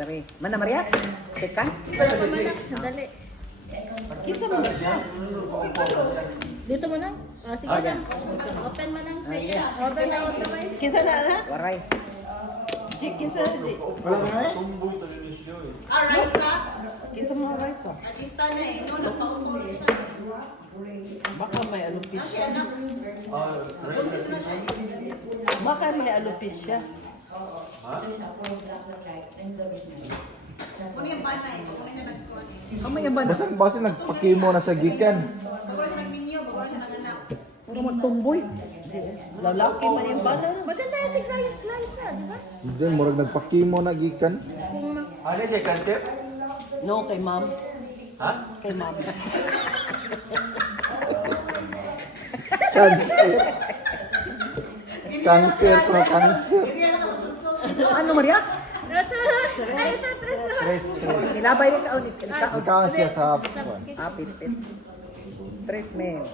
Tari. Mana Maria? Tekan? Dali. Kita mo na siya. Dito mo na. Oh, sige na. Open mo na. Open na, open na. Kinsa na na? Waray. Jik, kinsa na Jik? Wala nga eh. Kinsa mo rice ah? Baka may alupis siya. Baka may alupis siya. Ang may iba na. Basta nagpakimo na sa gikan. Puro magtumboy. Lalaki man yung bala. Maganda yung slice na, di ba? Hindi, murag nagpakimo na gikan. Ano siya, concept? No, kay ma'am. Ha? Kay ma'am. Cancer. Cancer ko na cancer. Ano Maria? Ay, sa tres na. Stress. Nilabay ni kaon ni kaon. Ikaw siya sa... Ah, pipit. Tres men.